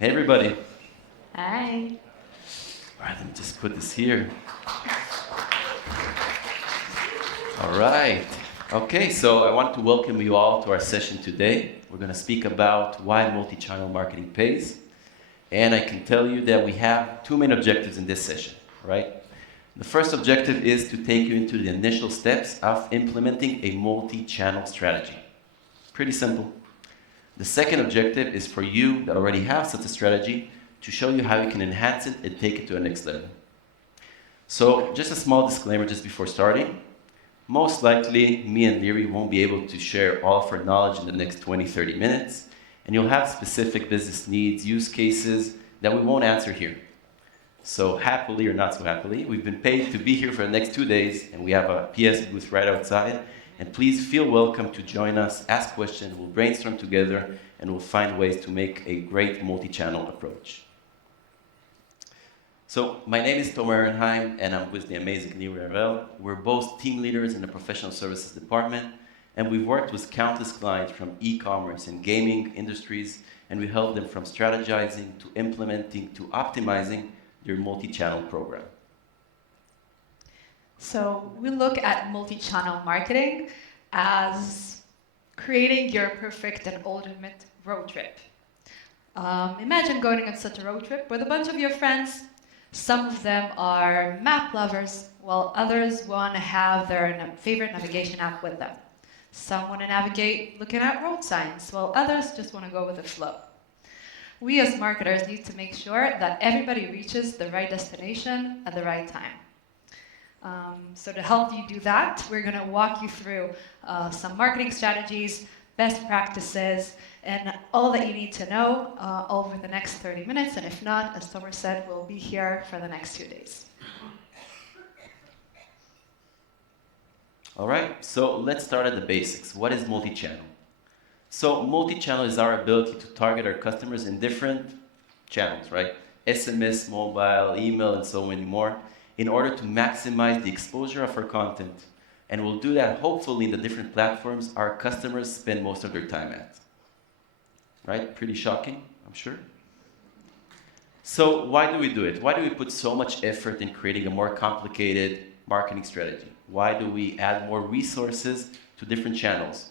Hey everybody. Hi. All right, let me just put this here. All right. Okay, so I want to welcome you all to our session today. We're going to speak about why multi-channel marketing pays. And I can tell you that we have two main objectives in this session, right? The first objective is to take you into the initial steps of implementing a multi-channel strategy. Pretty simple. The second objective is for you that already have such a strategy to show you how you can enhance it and take it to the next level. So just a small disclaimer just before starting. Most likely, me and Lyrie won't be able to share all of our knowledge in the next 20, 30 minutes, and you'll have specific business needs, use cases that we won't answer here. So happily or not so happily, we've been paid to be here for the next 2 days, and we have a PS booth right outside. And please feel welcome to join us, ask questions, we'll brainstorm together, and we'll find ways to make a great multi-channel approach. So my name is Tomer Aronheim, and I'm with the amazing Lyrie Harel. We're both team leaders in the professional services department, and we've worked with countless clients from e-commerce and gaming industries, and we help them from strategizing to implementing to optimizing their multi-channel program. So we look at multi-channel marketing as creating your perfect and ultimate road trip. Imagine going on such a road trip with a bunch of your friends. Some of them are map lovers, while others want to have their favorite navigation app with them. Some want to navigate looking at road signs, while others just want to go with the flow. We as marketers need to make sure that everybody reaches the right destination at the right time. So to help you do that, we're going to walk you through some marketing strategies, best practices, and all that you need to know over the next 30 minutes. And if not, as Tomer said, we'll be here for the next 2 days. All right, so let's start at the basics. What is multi-channel? So multi-channel is our ability to target our customers in different channels, right? SMS, mobile, email, and so many more, in order to maximize the exposure of our content. And we'll do that hopefully in the different platforms our customers spend most of their time at. Right? Pretty shocking, I'm sure. So why do we do it? Why do we put so much effort in creating a more complicated marketing strategy? Why do we add more resources to different channels?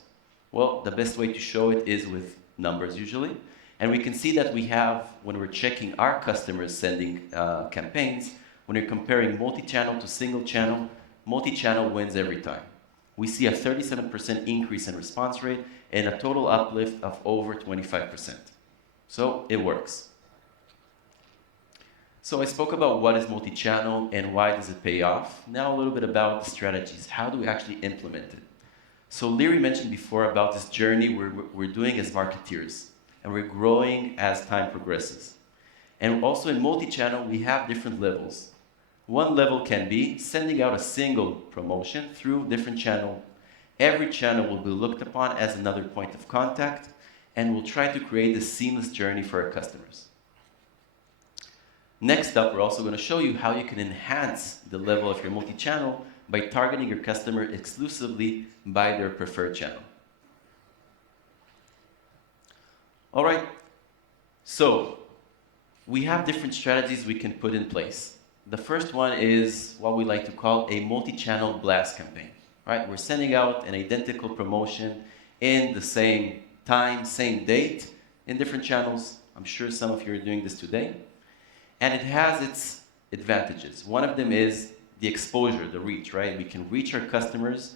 Well, the best way to show it is with numbers usually. And we can see that we have, when we're checking our customers sending campaigns, when you're comparing multi-channel to single channel, multi-channel wins every time. We see a 37% increase in response rate and a total uplift of over 25%. So it works. So I spoke about what is multi-channel and why does it pay off. Now a little bit about the strategies. How do we actually implement it? So Lyrie mentioned before about this journey we're doing as marketeers, and we're growing as time progresses. And also in multi-channel, we have different levels. One level can be sending out a single promotion through different channels. Every channel will be looked upon as another point of contact, and we'll try to create a seamless journey for our customers. Next up, we're also going to show you how you can enhance the level of your multi-channel by targeting your customer exclusively by their preferred channel. All right, so we have different strategies we can put in place. The first one is what we like to call a multi-channel blast campaign. Right? We're sending out an identical promotion in the same time, same date, in different channels. I'm sure some of you are doing this today. And it has its advantages. One of them is the exposure, the reach, right? We can reach our customers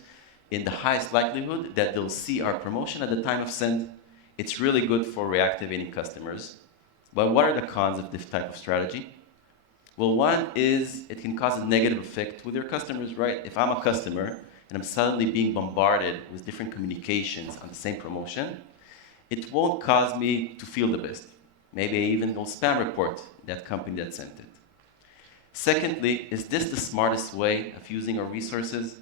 in the highest likelihood that they'll see our promotion at the time of send. It's really good for reactivating customers. But what are the cons of this type of strategy? Well, one is it can cause a negative effect with your customers, right? If I'm a customer and I'm suddenly being bombarded with different communications on the same promotion, it won't cause me to feel the best. Maybe I even will spam report that company that sent it. Secondly, is this the smartest way of using our resources?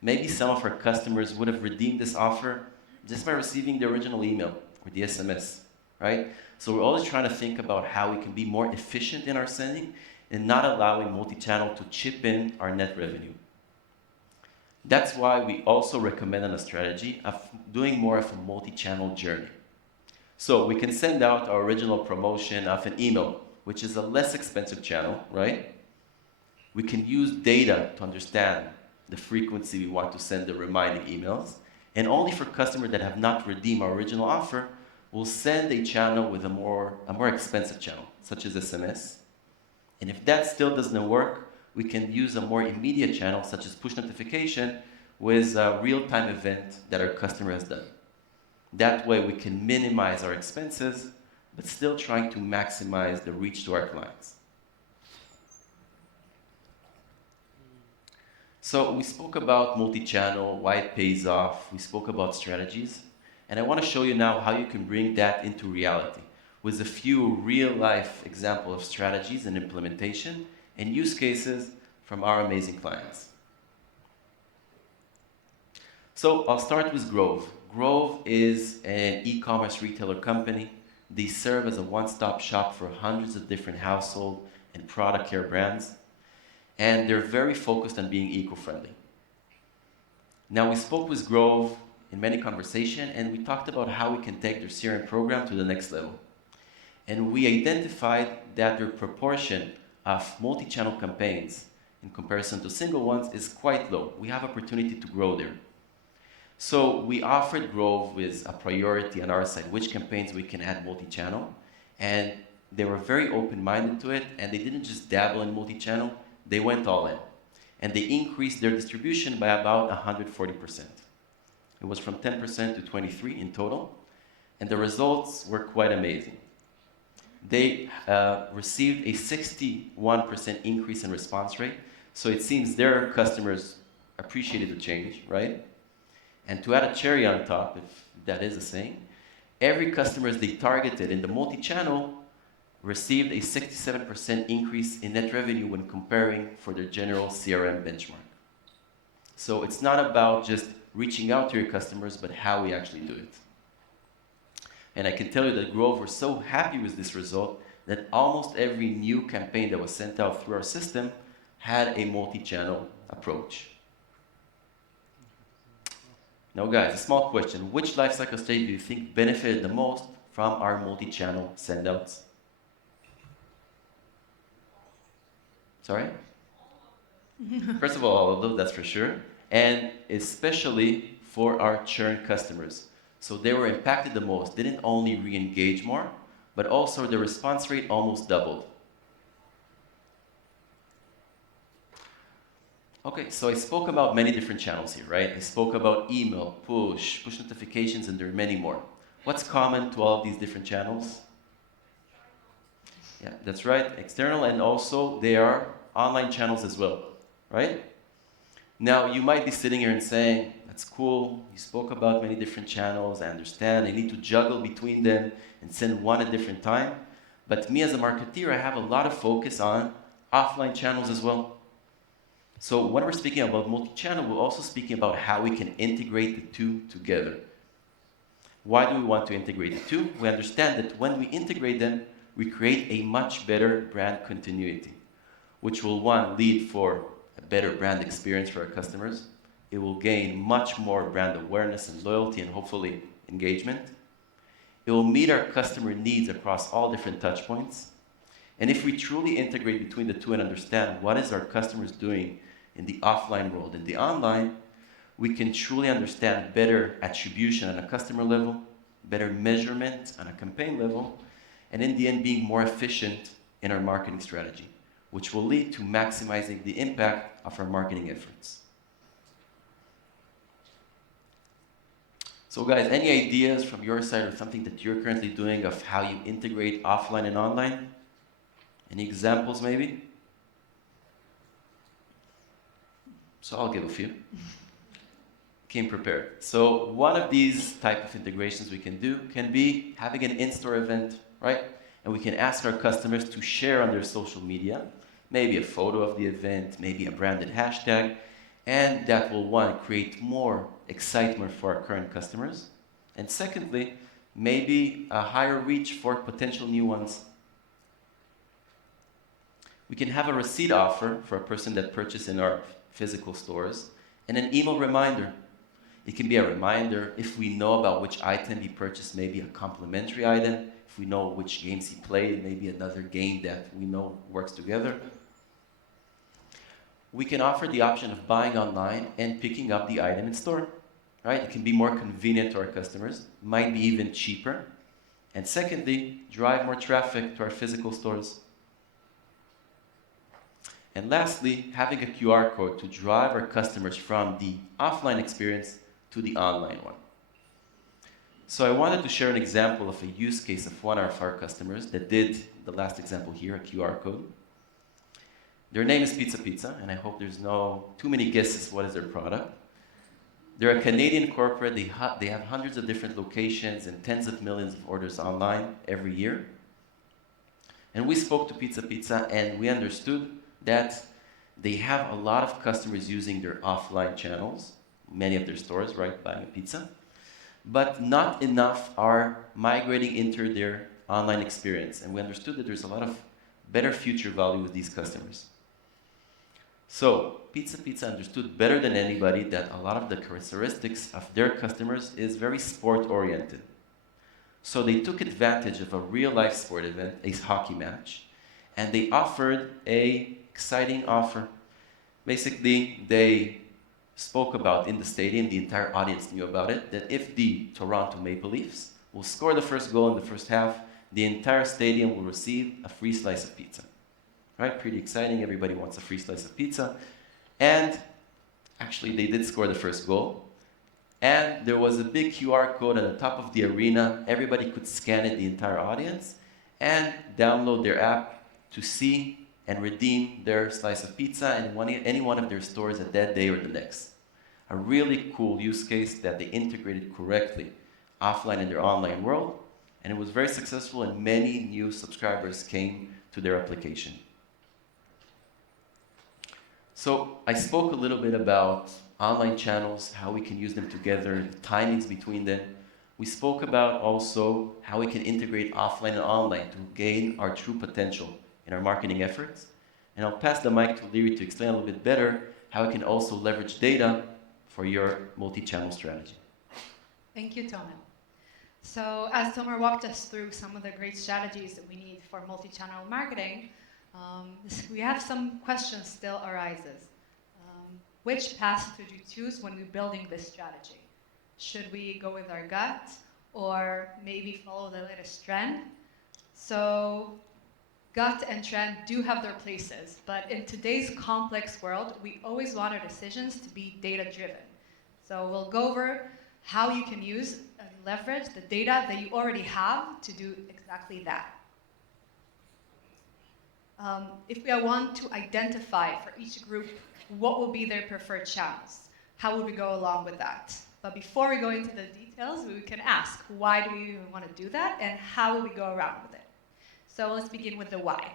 Maybe some of our customers would have redeemed this offer just by receiving the original email or the SMS, right? So we're always trying to think about how we can be more efficient in our sending and not allowing multi-channel to chip in our net revenue. That's why we also recommend a strategy of doing more of a multi-channel journey. So we can send out our original promotion of an email, which is a less expensive channel, right? We can use data to understand the frequency we want to send the reminding emails. And only for customers that have not redeemed our original offer, we'll send a channel with a more expensive channel, such as SMS. And if that still doesn't work, we can use a more immediate channel, such as push notification, with a real-time event that our customer has done. That way we can minimize our expenses, but still trying to maximize the reach to our clients. So we spoke about multi-channel, why it pays off. We spoke about strategies. And I want to show you now how you can bring that into reality with a few real-life examples of strategies and implementation and use cases from our amazing clients. So I'll start with Grove. Grove is an e-commerce retailer company. They serve as a one-stop shop for hundreds of different household and product care brands. And they're very focused on being eco-friendly. Now, we spoke with Grove in many conversations, and we talked about how we can take their CRM program to the next level. And we identified that their proportion of multi-channel campaigns in comparison to single ones is quite low. We have opportunity to grow there. So we offered Grove with a priority on our side, which campaigns we can add multi-channel. And they were very open-minded to it, and they didn't just dabble in multi-channel, they went all in. And they increased their distribution by about 140%. It was from 10% to 23% in total. And the results were quite amazing. They received a 61% increase in response rate. So it seems their customers appreciated the change, right? And to add a cherry on top, if that is a saying, every customer they targeted in the multi-channel received a 67% increase in net revenue when comparing for their general CRM benchmark. So it's not about just reaching out to your customers, but how we actually do it. And I can tell you that Grove were so happy with this result that almost every new campaign that was sent out through our system had a multi-channel approach. Now guys, a small question. Which lifecycle stage do you think benefited the most from our multi-channel sendouts? Sorry? First of all of those, that's for sure. And especially for our churn customers. So they were impacted the most, didn't only re-engage more, but also the response rate almost doubled. Okay, so I spoke about many different channels here, right? I spoke about email, push notifications, and there are many more. What's common to all of these different channels? Yeah, that's right, external, and also they are online channels as well, right? Now, you might be sitting here and saying, that's cool, you spoke about many different channels, I understand, I need to juggle between them and send one at a different time. But me as a marketeer, I have a lot of focus on offline channels as well. So when we're speaking about multi-channel, we're also speaking about how we can integrate the two together. Why do we want to integrate the two? We understand that when we integrate them, we create a much better brand continuity, which will, one, lead for a better brand experience for our customers. It will gain much more brand awareness and loyalty and hopefully engagement. It will meet our customer needs across all different touch points. And if we truly integrate between the two and understand what is our customers doing in the offline world and the online, we can truly understand better attribution on a customer level, better measurement on a campaign level, and in the end being more efficient in our marketing strategy, which will lead to maximizing the impact of our marketing efforts. So guys, any ideas from your side or something that you're currently doing of how you integrate offline and online? Any examples maybe? So I'll give a few. Came prepared. So one of these type of integrations we can do can be having an in-store event, right? And we can ask our customers to share on their social media, maybe a photo of the event, maybe a branded hashtag, and that will, one, create more excitement for our current customers, and secondly, maybe a higher reach for potential new ones. We can have a receipt offer for a person that purchased in our physical stores, and an email reminder. It can be a reminder if we know about which item he purchased, maybe a complimentary item. If we know which games he played, maybe another game that we know works together. We can offer the option of buying online and picking up the item in store. Right? It can be more convenient to our customers, might be even cheaper. And secondly, drive more traffic to our physical stores. And lastly, having a QR code to drive our customers from the offline experience to the online one. So I wanted to share an example of a use case of one of our customers that did the last example here, a QR code. Their name is Pizza Pizza, and I hope there's no too many guesses what is their product. They're a Canadian corporate. They have hundreds of different locations and tens of millions of orders online every year. And we spoke to Pizza Pizza, and we understood that they have a lot of customers using their offline channels, many of their stores, right, buying a pizza. But not enough are migrating into their online experience. And we understood that there's a lot of better future value with these customers. So Pizza Pizza understood better than anybody that a lot of the characteristics of their customers is very sport-oriented. So they took advantage of a real-life sport event, a hockey match, and they offered an exciting offer. Basically, they spoke about in the stadium, the entire audience knew about it, that if the Toronto Maple Leafs will score the first goal in the first half, the entire stadium will receive a free slice of pizza. Right? Pretty exciting. Everybody wants a free slice of pizza. And actually, they did score the first goal. And there was a big QR code on the top of the arena. Everybody could scan it, the entire audience, and download their app to see and redeem their slice of pizza in any one of their stores at that day or the next. A really cool use case that they integrated correctly offline in their online world. And it was very successful, and many new subscribers came to their application. So I spoke a little bit about online channels, how we can use them together, the timings between them. We spoke about also how we can integrate offline and online to gain our true potential in our marketing efforts. And I'll pass the mic to Lyrie to explain a little bit better how we can also leverage data for your multi-channel strategy. Thank you, Tomer. So as Tomer walked us through some of the great strategies that we need for multi-channel marketing, we have some questions still arises. Which path should you choose when we're building this strategy? Should we go with our gut or maybe follow the latest trend? So gut and trend do have their places, but in today's complex world, we always want our decisions to be data-driven. So we'll go over how you can use and leverage the data that you already have to do exactly that. If we want to identify for each group what will be their preferred channels, how would we go along with that? But before we go into the details, we can ask, why do we even want to do that, and how will we go around with it? So let's begin with the why.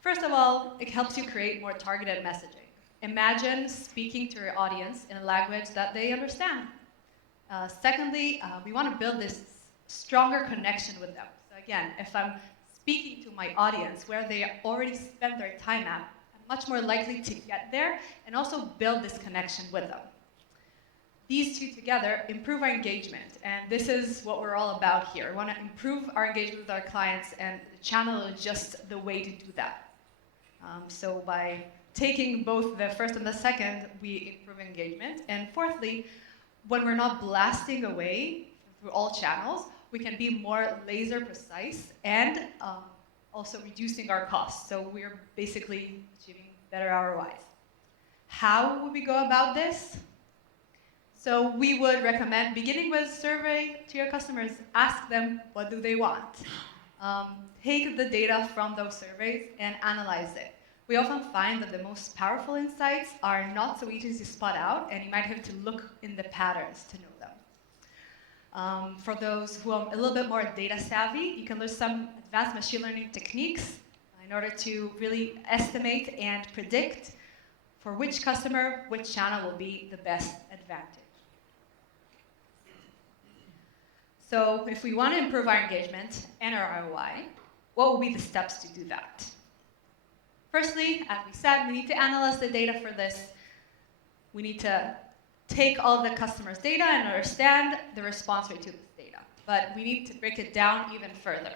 First of all, it helps you create more targeted messaging. Imagine speaking to your audience in a language that they understand. Secondly, we want to build this stronger connection with them. So again, if I'm speaking to my audience where they already spent their time at, I'm much more likely to get there and also build this connection with them. These two together improve our engagement, and this is what we're all about here. We want to improve our engagement with our clients, and the channel is just the way to do that. So by taking both the first and the second, we improve engagement. And fourthly, when we're not blasting away through all channels, we can be more laser precise and also reducing our costs. So we're basically achieving better ROIs. How would we go about this? So we would recommend beginning with a survey to your customers. Ask them, what do they want? Take the data from those surveys and analyze it. We often find that the most powerful insights are not so easy to spot out, and you might have to look in the patterns to know them. For those who are a little bit more data savvy, you can learn some advanced machine learning techniques in order to really estimate and predict for which customer, which channel will be the best advantage. So if we want to improve our engagement and our ROI, what will be the steps to do that? Firstly, as we said, we need to analyze the data for this. We need to take all the customer's data and understand the response rate to this data. But we need to break it down even further.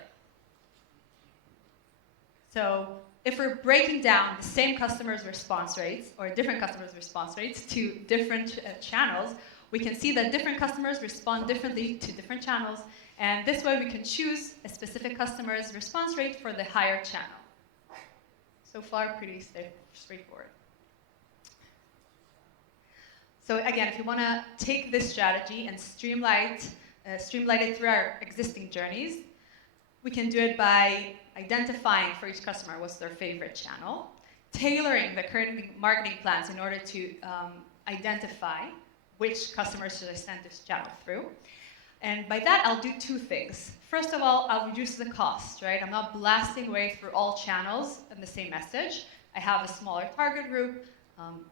So if we're breaking down the same customer's response rates or different customers' response rates to different channels, we can see that different customers respond differently to different channels, and this way we can choose a specific customer's response rate for the higher channel. So far, pretty straightforward. So again, if you want to take this strategy and streamline it through our existing journeys, we can do it by identifying for each customer what's their favorite channel, tailoring the current marketing plans in order to identify which customers should I send this channel through. And by that, I'll do two things. First of all, I'll reduce the cost, right? I'm not blasting away through all channels in the same message. I have a smaller target group.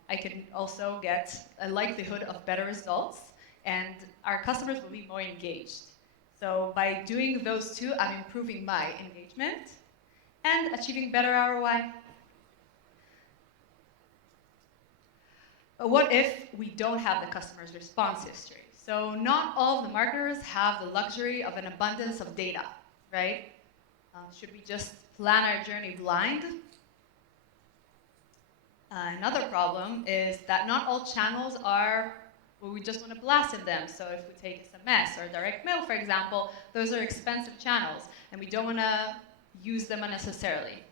I can also get a likelihood of better results, and our customers will be more engaged. So by doing those two, I'm improving my engagement and achieving better ROI. But what if we don't have the customer's response history? So not all of the marketers have the luxury of an abundance of data, right? Should we just plan our journey blind? Another problem is that not all channels are where we just want to blast in them. So if we take SMS or direct mail, for example, those are expensive channels, and we don't want to use them unnecessarily.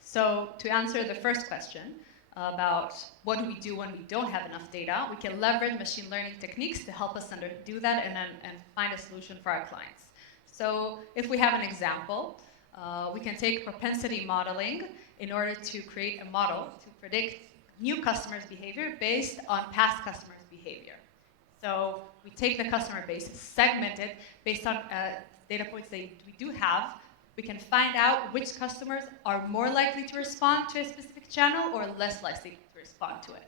So to answer the first question about what do we do when we don't have enough data, we can leverage machine learning techniques to help us do that and find a solution for our clients. So if we have an example, we can take propensity modeling in order to create a model to predict new customers' behavior based on past customers' behavior. So we take the customer base, segment it based on data points that we do have. We can find out which customers are more likely to respond to a specific channel or less likely to respond to it.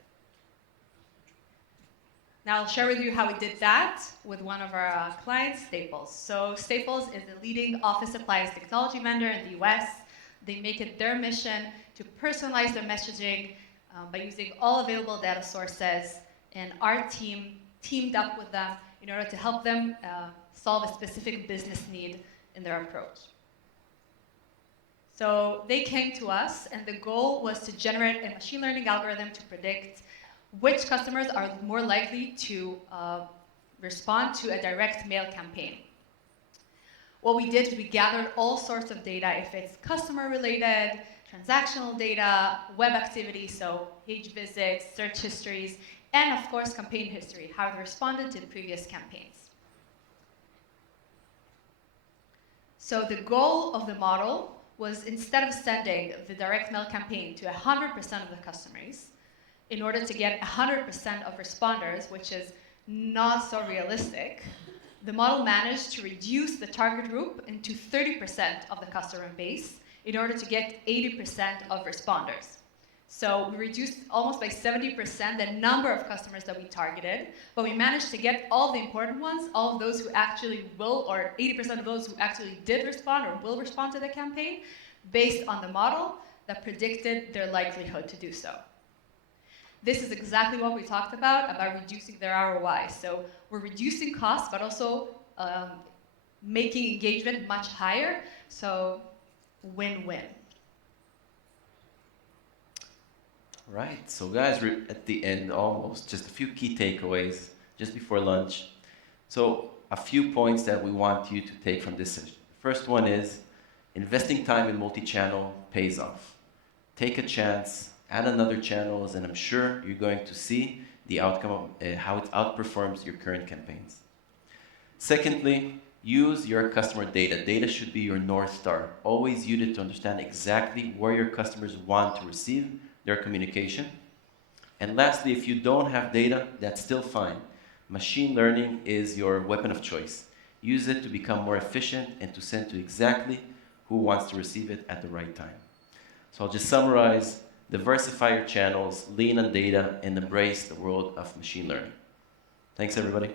Now I'll share with you how we did that with one of our clients, Staples. So Staples is a leading office appliance technology vendor in the US. They make it their mission to personalize their messaging by using all available data sources, and our team teamed up with them in order to help them solve a specific business need in their approach. So they came to us, and the goal was to generate a machine learning algorithm to predict which customers are more likely to respond to a direct mail campaign. What we did is we gathered all sorts of data, if it's customer-related, transactional data, web activity, so page visits, search histories, and of course campaign history, how they responded to the previous campaigns. So the goal of the model was, instead of sending the direct mail campaign to 100% of the customers, in order to get 100% of responders, which is not so realistic, the model managed to reduce the target group into 30% of the customer base in order to get 80% of responders. So we reduced almost by 70% the number of customers that we targeted, but we managed to get all the important ones, all of those who actually will, or 80% of those who actually did respond or will respond to the campaign, based on the model that predicted their likelihood to do so. This is exactly what we talked about reducing their ROI. So we're reducing costs, but also making engagement much higher. So win-win. Right, so guys, we're at the end almost. Just a few key takeaways just before lunch. So a few points that we want you to take from this session. First one is investing time in multi-channel pays off. Take a chance, add another channels, and I'm sure you're going to see the outcome of how it outperforms your current campaigns. Secondly, use your customer data. Data should be your North Star. Always use it to understand exactly where your customers want to receive their communication. And lastly, if you don't have data, that's still fine. Machine learning is your weapon of choice. Use it to become more efficient and to send to exactly who wants to receive it at the right time. So I'll just summarize: diversify your channels, lean on data, and embrace the world of machine learning. Thanks, everybody.